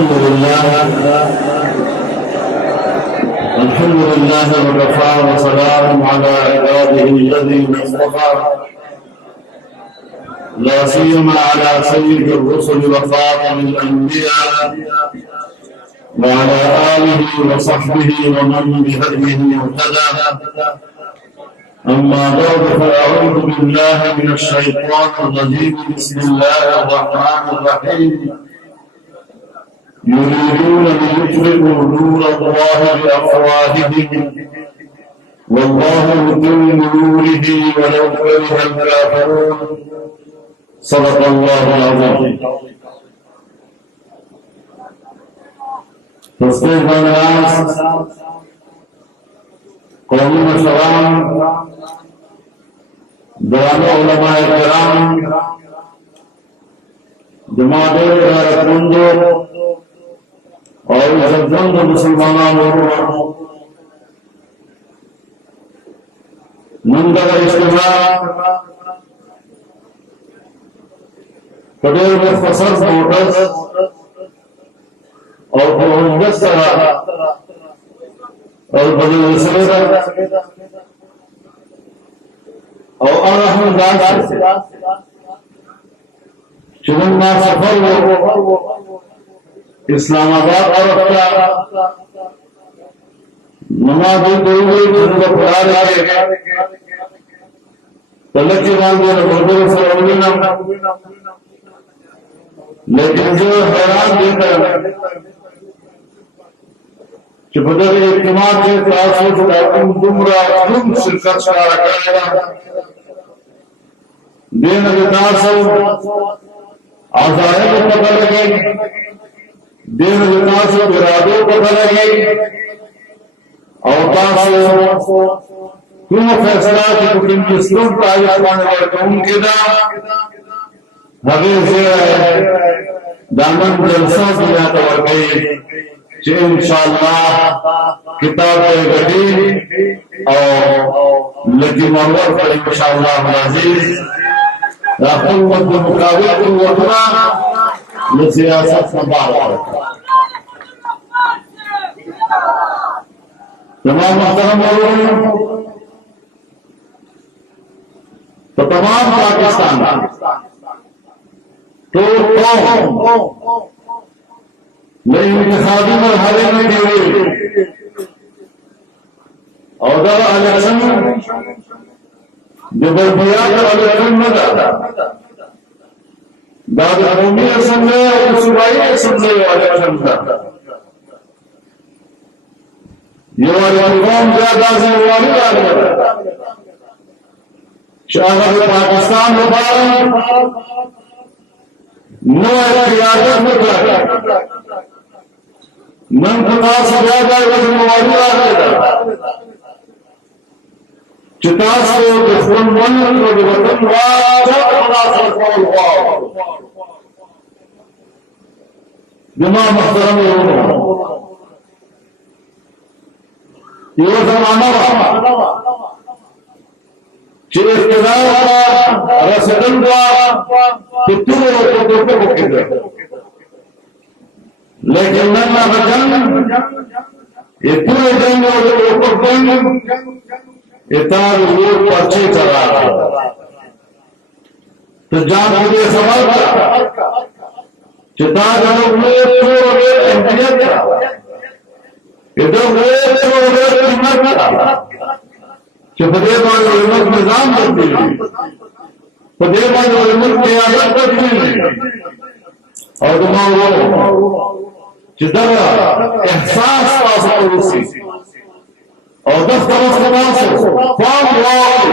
الحمد لله وكفى وسلام على عباده الذين اصطفى لا سيما على سيد الرسل وخاتم الانبياء وعلى اله وصحبه ومن بهديه اهتدى. اما بعد فاعوذ بالله من الشيطان الرجيم. بسم الله الرحمن الرحيم. يريدون ليطفئوا نور الله بافواههم والله متم نوره ولو كره الكافرون. صدق الله العظيم. تسبيح الناس قوم السلام دوام علماء کرام جماعت رکھنج اور عزتمند مسلمانوں منتظر اجتماع قدر مختصر موٹس اور محبت اور بدل سمیدہ اور الحمدللہ چننا سفر اسلام آباد اور نماز دوری کو پڑھا رہے تلقی باندھے محبت سے لیکن جو حیران دیکھا کہ بدر اجتماع کے تاثر تم شرکت شکار کرے دین ادار سے آزائے کو پتہ لگے دین ادار سے ارادوں کو پتہ لگے اوتار سے کیوں فیصلہ کہ تم اسلام پر آئے پانے والے ان کے نام حقیق سے دامن جلسہ کیا تو گئی کہ انشاءاللہ کتاب گٹی اور لگی مرور پر انشاءاللہ العزیز حکومت کے مقابل قوتنا یہ سیاست سنبھال تمام محترم تو تمام پاکستان تو نئی انتخابی مرحلے میں گئے اور الیکشن جو بلدیات الیکشن میں داد قومی اسمبلی اور صوبائی اسمبلی الیکشن تھا. یہ والی قوم زیادہ سے والی شاہد پاکستان مبارک نو قیادت میں من خدا سے زیادہ وزن والی چتاس کو دشمن من کو وطن واجب خدا سے قول واو جماع محترم یہ زمانہ کہ اقتدار رسدن کا کتنے لوگوں کو کہتے لیکن نہ بجن یہ پورے جنگ اور اوپر جنگ اتار لوگ پرچے چلا تو جان مجھے سوال کا چتار لوگ اہمیت کا ادھر قیمت کا کہ بدے بان علمت نظام کرتی ہے بدے بان علمت قیادت کرتی ہے اور تمام وہ جدر احساس پاسا روسی اور 10 برس کے بعد سے فام واقعی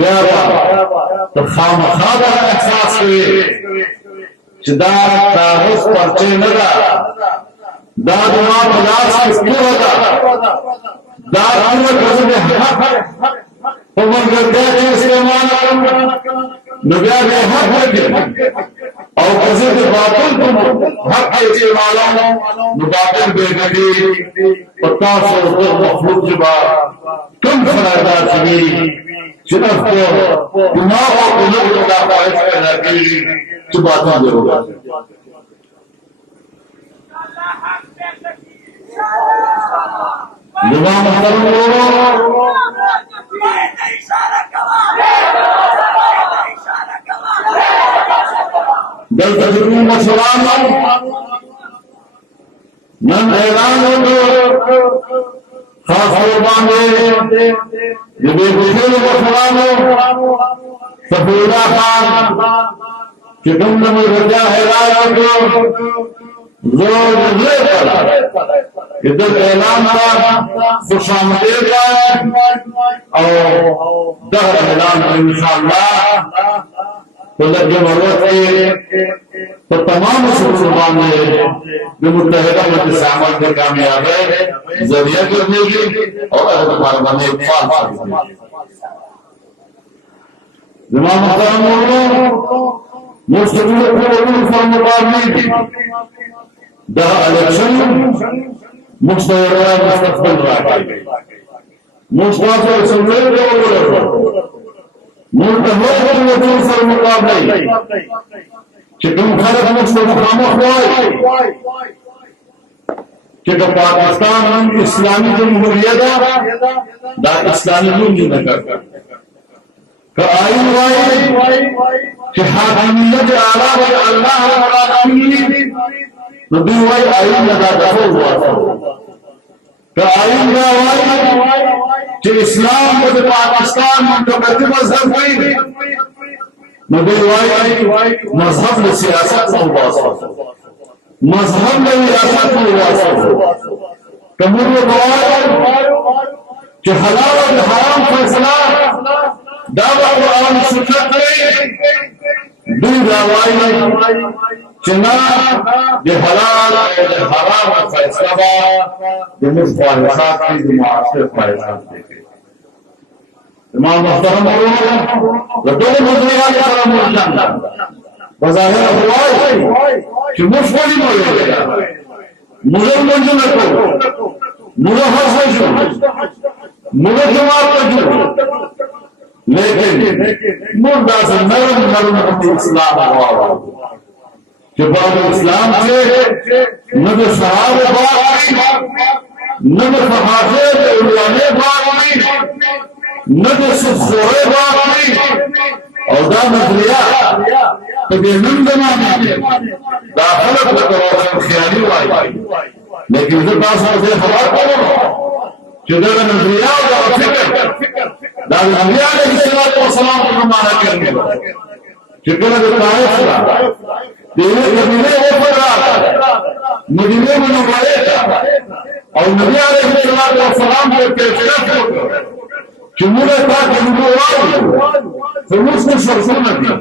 بیارا تو خامخادہ احساس ہوئے جدار تاغس پرچے نگا داد امام ملاس کس کیوں ہوتا داد امام قسم حق عمر کرتے ہیں اس کے معنی نبیار میں حق لگے اور قسم باطل کو حق ایچے والا نباطل بے گڑی پتاس اور مخلوق جبا کم فرائدہ سبھی جنف کو دماغ اور قلوب کا باعث پیدا کی جو باتیں دے ہوگا जवान मुहतरम लोगों, दल तजर्बों में सलाम मन ऐलान हो खास कुर्बान ये बेगुजर को सलाम हो सफीरा खान कि तुमने मुझे क्या हैरान हो इधर ऐलान का खुशामदीद और दहर ऐलान इंशाअल्लाह तो जब जरूरत है तो तमाम मुसलमान जो मुत्तहिदा मजलिस अमल में कामयाब है जरिया करने की और बने द इलेक्शन मुस्तक़बिल पाकिस्तान इस्लामी जमहूरियत इस्लामी हाकिमियत आला अल्लाह नबी वाई आइन लगा दफो हुआ था आइन का इस्लाम को पाकिस्तान मुंतखब मजहब हुई नबी वाई मजहब में सियासत में हुआ मजहब में रियासत में हुआ कमूल कि हलाल और हराम फैसला दावा कुरान सुन्नत में दूर रवाई चना ये हलाल और हराम का फैसला ये मुख्वालिफात की दिमाग फैसला इमाम मुहतरम दो मुजरियात करम उल्लाह बज़ाहिर हुआ कि मुश्किल हो मुझे मंजूर को मुझे हर मुझे जवाब लेकिन मुर्दा से नरम नरम इस्लाम हुआ कि बाद इस्लाम से न तो सहाबे बात न तो सहाबे उलमाए बात न तो सुखोए बात और दा नजरिया तो बेनम जमाने में दाखिल करो ख्याली वाई लेकिन जो पास से खबर करो जुदा नजरिया और फिक्र दादी नबी अलैहिस्सलाम को माना करने जितना जो तारीफ तेरे कबीले वो पर रहा मदीने में नवाले और नबी अलैहिस्सलाम के तरफ जुमूले था जुमूले तो मुझको सरसों नहीं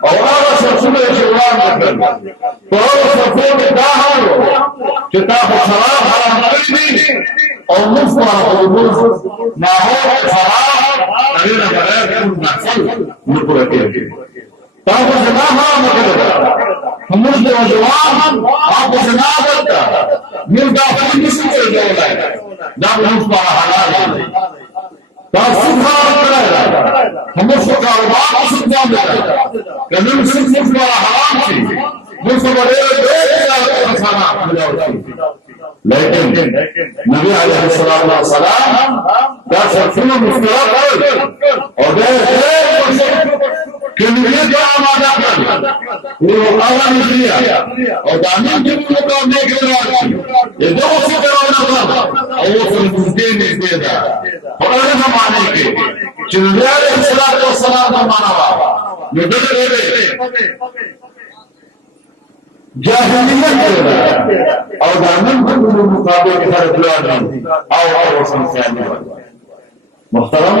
और आला सरसों में शुरुआत कर तो सरसों में कहा किताब खराब हराम नहीं और मुफ्त माहौल खराब अगर बगैर नफल नुपुर के ताकि जना हराम करेगा हम मुझे नौजवान आपको जना करता मिलता है किसी को जोड़ा है जब मुफ्त हलाल तासुब खराब करेगा हम उसको कारोबार सुख देगा कदम से मुफ्त हराम थी मुफ्त बड़े खाना मिला लेकिन नबी अलैहिस्सलाम का सरसों मुस्कुरा और कि नबी का आमादा कर वो आवाज निकलिया और दानिश के मुंह को देख रहा ये दो से करोना था और वो फिर नहीं देता और जमाने के नबी अलैहिस्सलाम का माना ये दे जाहिलियत और दामन के मुकाबले के साथ लड़ाई और समस्याएं मुहतरम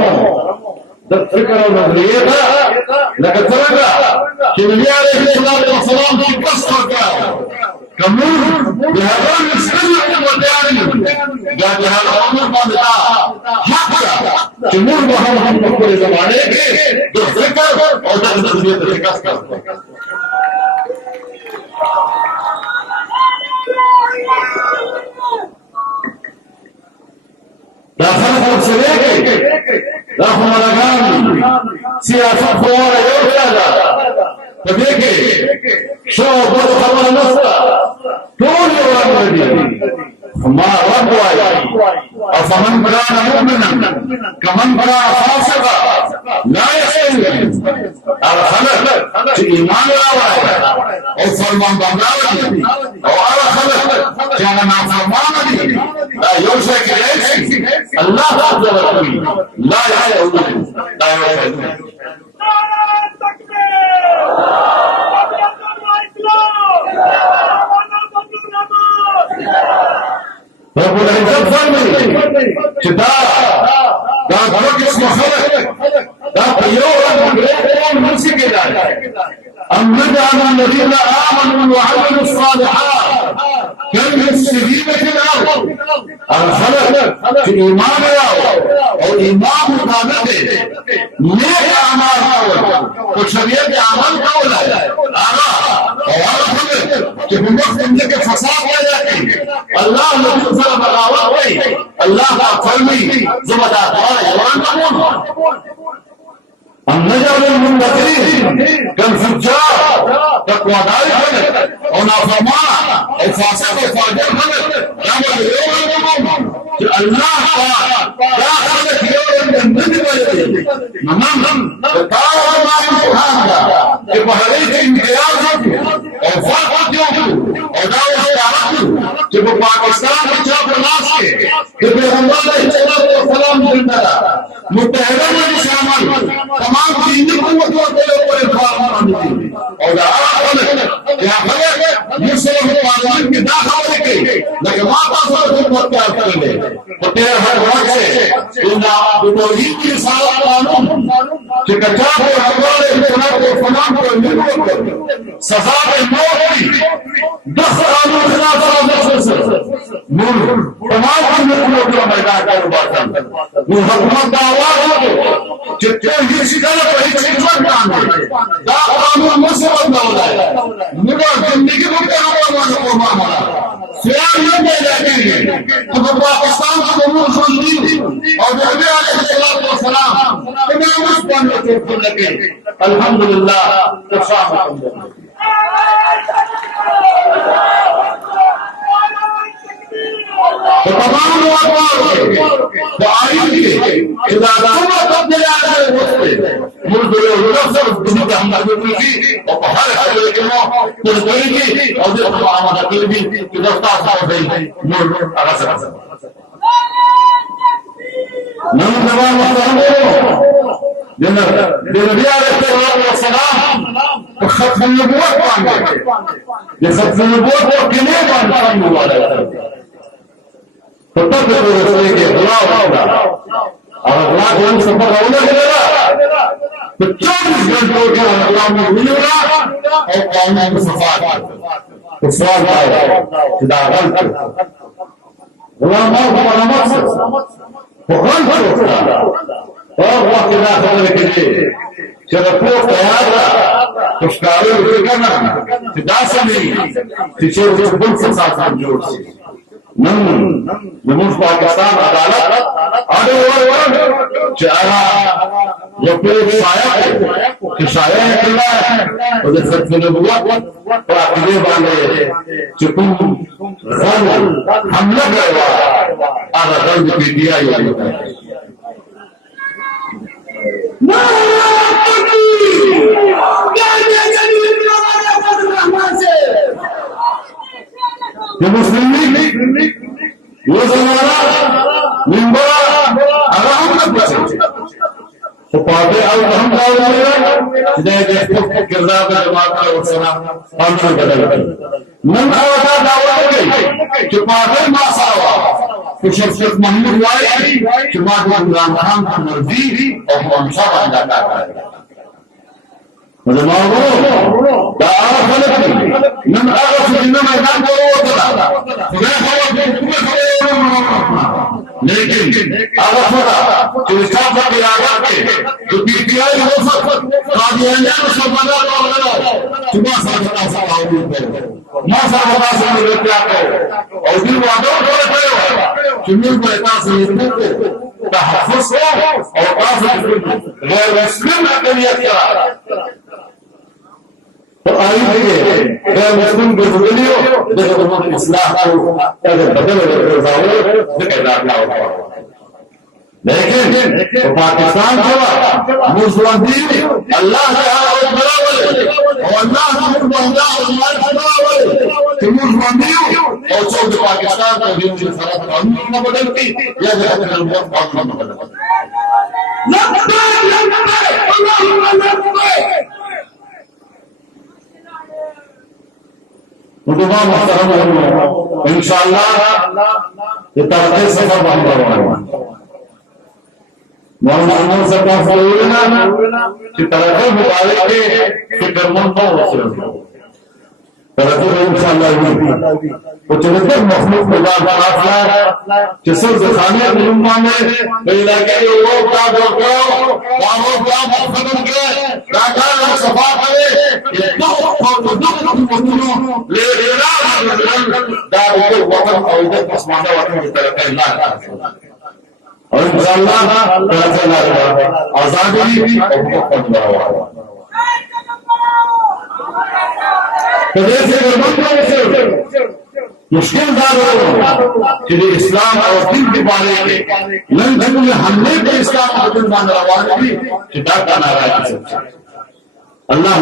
जब फिक्र और नजरिए था लगा चलेगा कि नबी अलैहिस्सलाम की कसम क्या कमूल बिहार मुस्लिम को तैयारी जहां उम्र बनता हक कि मूल हम पूरे जमाने के जो फिक्र और नजरिए से कस करते दाखिल से लेके रहमान सियासत को और योजना तो देखे शो बहुत खबर नस्ता तो ये वाला हमारा रब आई और فمن كان مؤمنا كمن كان فاسقا لا يستوي الخلق إيمان راوي أو فرمان بردار أو على خلق كان نافرمان لا يوشك إليك الله عز وجل لا يستوي لا يستوي رب العزت فرمي دا دوه قسم خلق دا یو رب مرسي کېدای أمدنا الذين آمنوا وعملوا الصالحات كالمفسدين في الأرض الخلق في إيمان أو إيمان مطابق نيك أعمال وشريعة عمل قولا وعلى خلق كيف الوقت عندك فساد ويأتي الله نفسه بغاوة الله فرمي زبدا أم نجعل المتقين كالفجار تقوى دائما أو نافرمان أو فاسق أو فاجر يعمل يوم الله لا خلق يوم من نعم تعالى ما هذا بحرية امتياز أو فاقد يوم أو دعوة استعراض جب पाकिस्तान के चाप नाश के जब पैगंबर अलैहिस्सलाम والسلام जिंदा मुत्तहिदा में शामिल तमाम दीनी कुव्वतों के ऊपर इल्जाम आने और आखिर क्या खबर मुस्लिम पार्लियामेंट के दाखिले के लेकिन माता से खिदमत क्या करेंगे तो तेरे हर वक्त से दुनिया तौहीद की सारा कानून कि कच्चा को हमारे इस्लाम को फनाम को निर्मूल कर सजा में मौत की 10 कानून खिलाफ नूर तमाम हिंदुओं को मैदान का उबारता हुकूमत का आवाज हो जितने ही शिकार वही खिदमत काम है दा कानून मुसलमान ना हो जाए मुगर जिंदगी में क्या हुआ को मामला सियार ये जाते हैं तो पाकिस्तान को जम्मू कश्मीर और नबी अलैहिस्सलाम तमाम उस पर को लगे अल्हम्दुलिल्लाह तो तमाम लोग तो आयु के इजाज़त तब दिया है उससे मुल्क के लोग सब दुनिया के हम लोग की और हर लेकिन तो कोई की और जो हमारा की भी कि दोस्ता साहब भाई मुल्क आगे से नम जवान जनरल नबी अलैहिस्सलाम खत्म नबूवत मांगे ये खत्म नबूवत को किने मांगने वाला है तो तब रसूल के बुलाओ होगा और अल्लाह को सफर होने देगा तो 24 घंटों के अल्लाह में मिलेगा और कौन है सफात तो सवाल आएगा खुदावन गुलामों को मरमत से बहुत होता और वक्त दाखिल के लिए चलो तैयार तो उसका करना दासा नहीं पीछे बिल्कुल साथ जोड़ से नमूज पाकिस्तान अदालत आगे चारा जो पेश साया कि साया निकला है और जब सच में हुआ तो आगे वाले चुपुम हमला करवा आधा दर्द भी दिया ही मुस्लिम वो जमाना मिंबर आराम से बचे तो पार्टी अब हम जिन्हें किरदार का जवाब का उसना हम से बदल मन आवता दावत गई कि पार्टी मासावा कुछ शख्स महमूद वाली कि माधव इमरान खान की मर्जी और हमसा बन जाता है मजमाओ दावा खलक नम आगो जिन्ना मैदान को होता खुदा खबर लेकिन आगो खुदा जो इस्लाम का इरादा के जो पीटीआई हो सकता कादियानिया को सबना को चुमा साधना साहब मां साहब से क्या कहो और दिन वादों को करो चुनिल को इतना से को तहफ्फुज को और काफिर गैर मुस्लिम अक़लियत का तो आयु के गैर मुस्लिम के जुड़ियो देखो तुम इस्लाम को अगर बदल रहे हो तो कहना क्या होगा लेकिन तो पाकिस्तान जो मुसलमान अल्लाह और अल्लाह मुसलमान और चौथ पाकिस्तान का दिन कानून न बदलती या कानून न बदलती इंशाअल्लाह ये तरक्की सफर बन रहा है मौलाना सरकार बोलना कि तरक्की मुबारक के फिक्रमंद हो तरक्की इंशाअल्लाह वो चलते मखलूक खुदा काफला जिससे दिखाने दुनिया में इलाके के लोग का दो वालों का खत्म के राजा सफा करे ये दुख ले लेना दावे वतन और इधर आसमाना वतन की तरक्की अल्लाह और इंशाअल्लाह आजादी भी और मुश्किल कि इस्लाम और दिन के बारे में लंदन में हमने भी इस्लाम और दिन मान रवाने भी किताब का नारा है अल्लाह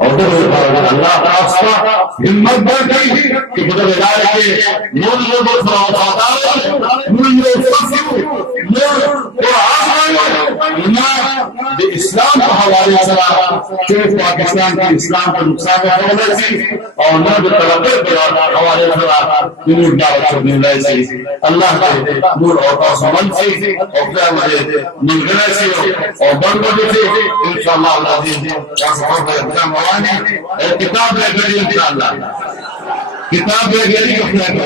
और अल्लाह हिम्मत बढ़ गई कि के इस्लाम के हवाले से पाकिस्तान के इस्लाम को नुकसान और न तरक्की के हवाले से अल्लाह के नूर और आसमान से और मिलगना से और बंद से इंशाअल्लाह किताब इंशाअल्लाह किताब किताब